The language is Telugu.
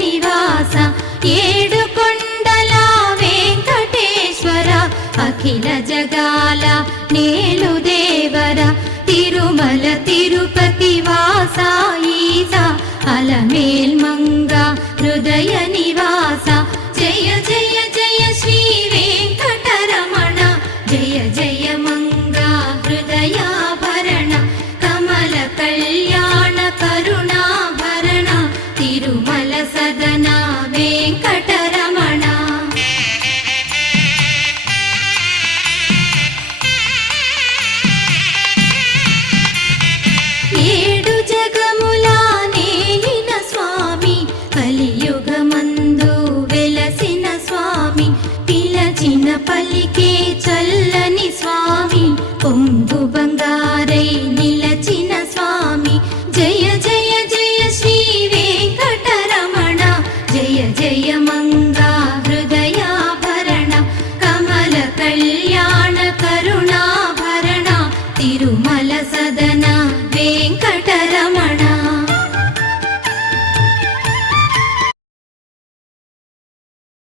నివాస ఏడుకొండల వెంకటేశ్వర అఖిల జగాల నేలు దేవర తిరుమల తిరుపతి వాస ఈస అలమేల్ మంగ హృదయ నివాస జయ జయ జయ శ్రీ వెంకటరమణ జయ జయ మంగ హృదయాభరణ కమల కళ్యాణ కరుణాభరణ తిరుమల సదన వెంకటరమణ. ఏడు జగముల నేలిన స్వామి కలియుగమందు వెలసిన స్వామి పిలచిన పలికే చల్లని స్వామి పొంగు బంగారై నిలచిన స్వామి జయ జయ జయ శ్రీ వెంకటరమణ జయ జయ మంగా హృదయాభరణ కమల కళ్యాణ కరుణాభరణ తిరుమల సదన వెంకట